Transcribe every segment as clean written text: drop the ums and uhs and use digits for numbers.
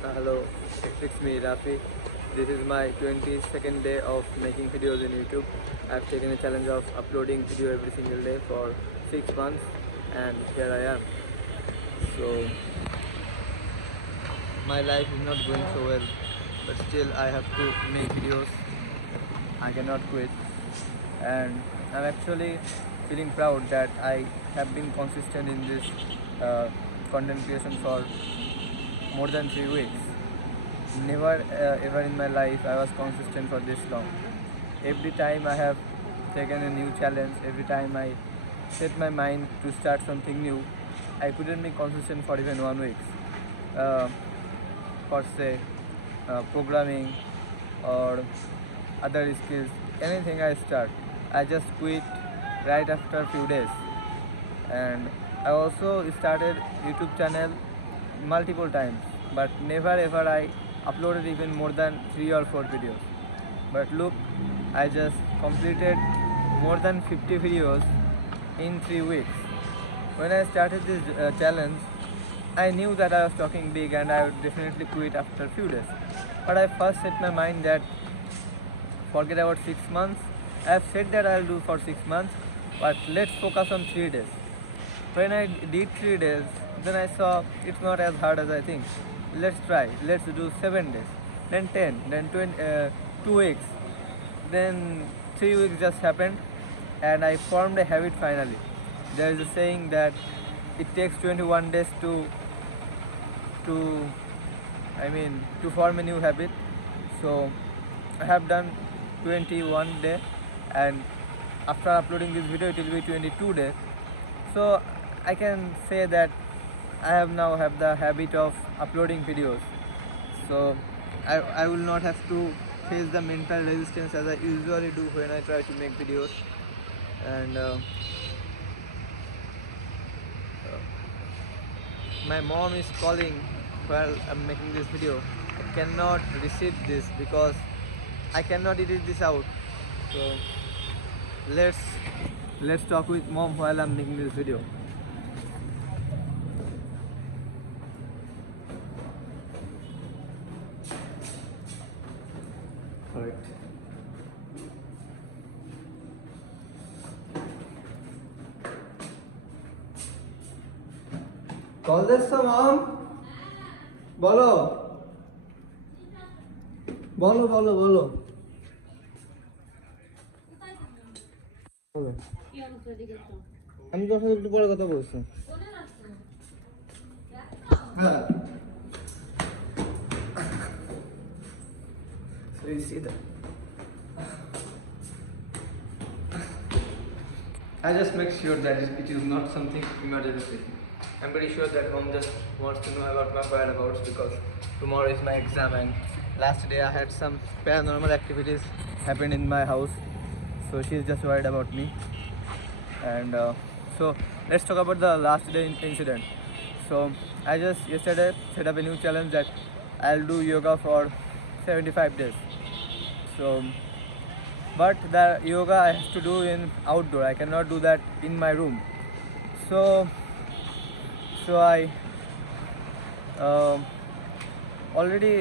Hello, it's me Rafi. This is my 22nd day of making videos in YouTube. I've taken a challenge of uploading video every single day for 6 months and here I am. So my life is not going so well, but still I have to make videos. I cannot quit, and I'm actually feeling proud that I have been consistent in this uh, content creation for more than 3 weeks. Never ever in my life I was consistent for this long. Every time I have taken a new challenge, every time I set my mind to start something new, I couldn't be consistent for even 1 week. Uh, for say programming or other skills, anything I start, I just quit right after a few days. And I also started YouTube channel multiple times, but never ever I uploaded even more than 3 or 4 videos. But look, I just completed more than 50 videos in 3 weeks. When I started this challenge, I knew that I was talking big and I would definitely quit after a few days. But I first set my mind that forget about 6 months. I have said that I'll do for 6 months, but let's focus on 3 days. When I did 3 days, then I saw it's not as hard as I think. Let's try. Let's do 7 days, then 10, then 20, 2 weeks, then 3 weeks just happened, and I formed a habit finally. There is a saying that it takes 21 days to to form a new habit. So I have done 21 day, and after uploading this video it will be 22 days. So I can say that I have now have the habit of uploading videos. So I will not have to face the mental resistance as I usually do when I try to make videos. And my mom is calling while I'm making this video. I cannot receive this because I cannot edit this out. So let's let's talk with mom while I'm making this video. Correct. Call this the mom. বলো বলো বলো বলো বলো। আমি তোর সাথে একটু পরে কথা বলছি। হ্যাঁ। So you see that? I just make sure that it is not something emergency. I'm pretty sure that mom just wants to know about my whereabouts because tomorrow is my exam and last day I had some paranormal activities happen in my house. So she's just worried about me. And so let's talk about the last day incident. So I just yesterday set up a new challenge that I'll do yoga for 75 days. So but the yoga I have to do in outdoor. I cannot do that in my room. So I already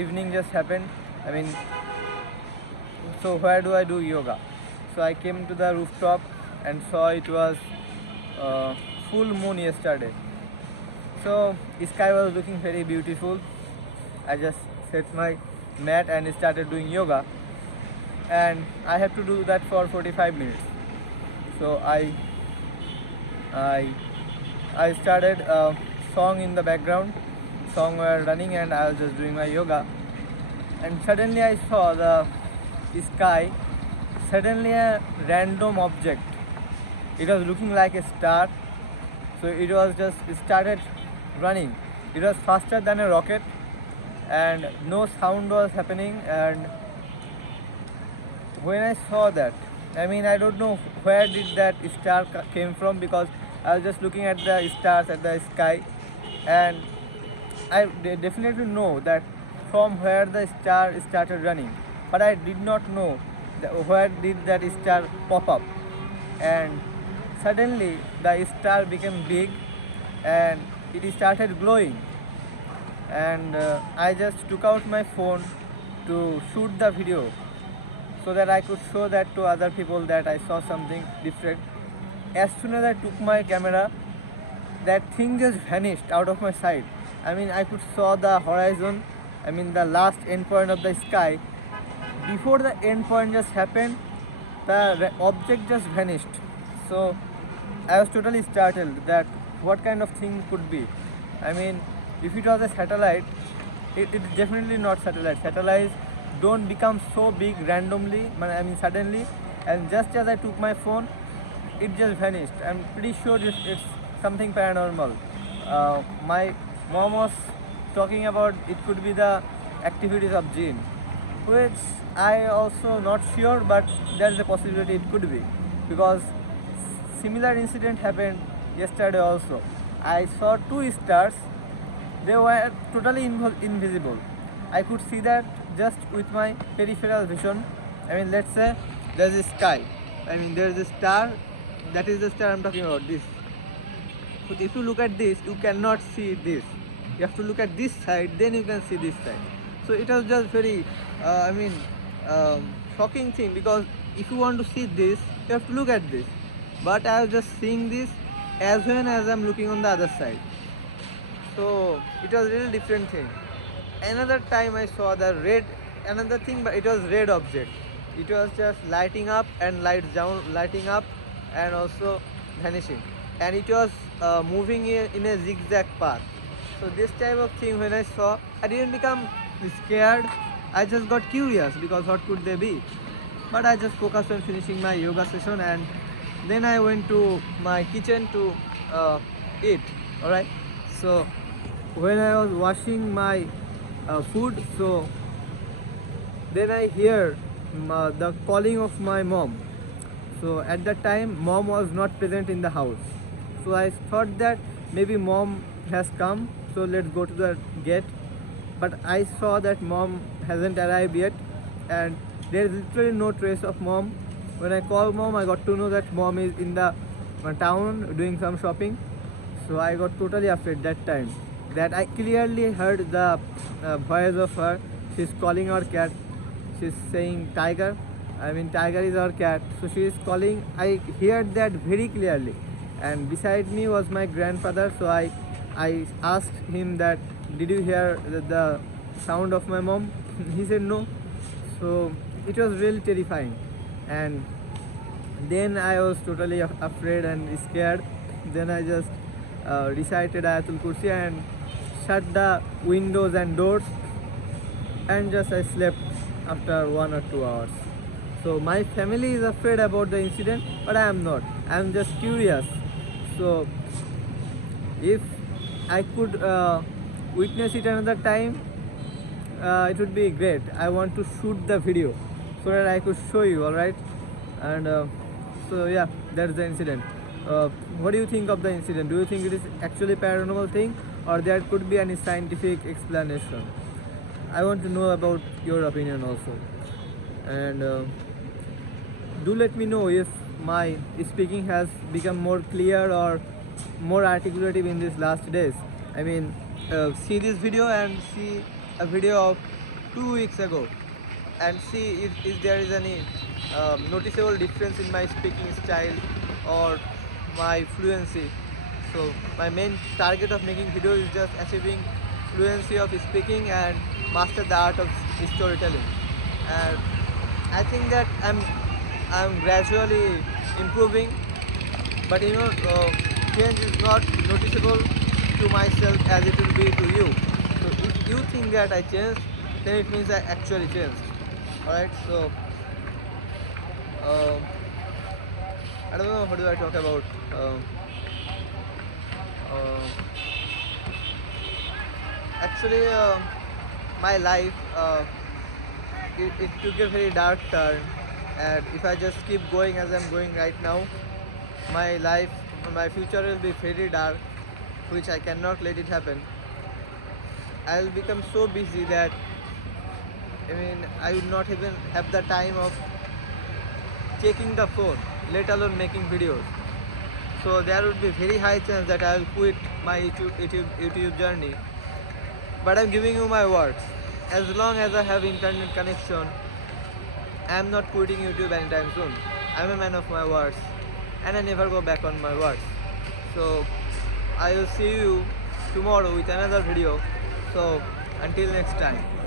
evening just happened. I mean, so where do I do yoga? So I came to the rooftop and saw it was full moon yesterday. So the sky was looking very beautiful. I just set my mat and started doing yoga, and I have to do that for 45 minutes. So I started a song in the background. Song were running and I was just doing my yoga. And suddenly I saw the sky. Suddenly a random object. It was looking like a star. So it was just started running. It was faster than a rocket, and no sound was happening. And when I saw that, I mean, I don't know where did that star came from because I was just looking at the stars at the sky, and I definitely know that from where the star started running, but I did not know where did that star pop up. And suddenly the star became big and it started glowing. and I just took out my phone to shoot the video so that I could show that to other people that I saw something different. As soon as I took my camera, that thing just vanished out of my sight. I mean, I could saw the horizon, I mean the last endpoint of the sky. Before the endpoint just happened, the object just vanished. So I was totally startled that what kind of thing could be. I mean, if it was a satellite, it is definitely not satellite. Satellites don't become so big randomly, I mean suddenly, and just as I took my phone, it just vanished. I'm pretty sure it's something paranormal. My mom was talking about it could be the activities of jinn, which I also not sure, but there's a possibility it could be, because similar incident happened yesterday also. I saw two stars. They were totally invisible. I could see that just with my peripheral vision. I mean, let's say there's a sky. I mean, there's a star. That is the star I'm talking about. This. So if you look at this, you cannot see this. You have to look at this side, then you can see this side. So it was just very, shocking thing, because if you want to see this, you have to look at this. But I was just seeing this as when as I'm looking on the other side. So it was really different thing. Another time I saw the red, another thing, but it was red object. It was just lighting up and lights down, lighting up and also vanishing. And it was moving in a zigzag path. So this type of thing when I saw, I didn't become scared. I just got curious because what could they be? But I just focused on finishing my yoga session, and then I went to my kitchen to eat. Alright. So when I was washing my food, so then I hear the calling of my mom. So at that time mom was not present in the house. So I thought that maybe mom has come, so let's go to the gate. But I saw that mom hasn't arrived yet, and there is literally no trace of mom. When I called mom, I got to know that mom is in the town doing some shopping. So I got totally afraid that time. That I clearly heard the voice of her. She's calling our cat. She's saying tiger. I mean tiger is our cat. So she is calling. I heard that very clearly. And beside me was my grandfather. So I asked him that, did you hear the sound of my mom? He said no. So it was really terrifying. And then I was totally afraid and scared. Then I just recited Ayatul Kursi and shut the windows and doors, and just I slept after 1 or 2 hours. So my family is afraid about the incident, but I am not. I am just curious. So if I could witness it another time, it would be great. I want to shoot the video so that I could show you. All right. And so yeah, that's the incident. What do you think of the incident? Do you think it is actually paranormal thing, or there could be any scientific explanation? I want to know about your opinion also. And do let me know if my speaking has become more clear or more articulative in these last days. I mean, see this video and see a video of 2 weeks ago, and see if there is any noticeable difference in my speaking style or my fluency. So my main target of making videos is just achieving fluency of speaking and master the art of storytelling. And I think that I'm gradually improving, but change is not noticeable to myself as it will be to you. So if you think that I changed, then it means I actually changed. Alright, so I don't know, what do I talk about? Actually, my life, it took a very dark turn, and if I just keep going as I'm going right now, my future will be very dark, which I cannot let it happen. I'll become so busy that I will not even have the time of checking the phone, let alone making videos. So there would be very high chance that I will quit my YouTube journey. But I'm giving you my words. As long as I have internet connection, I'm not quitting YouTube anytime soon. I'm a man of my words and I never go back on my words. So I will see you tomorrow with another video. So until next time.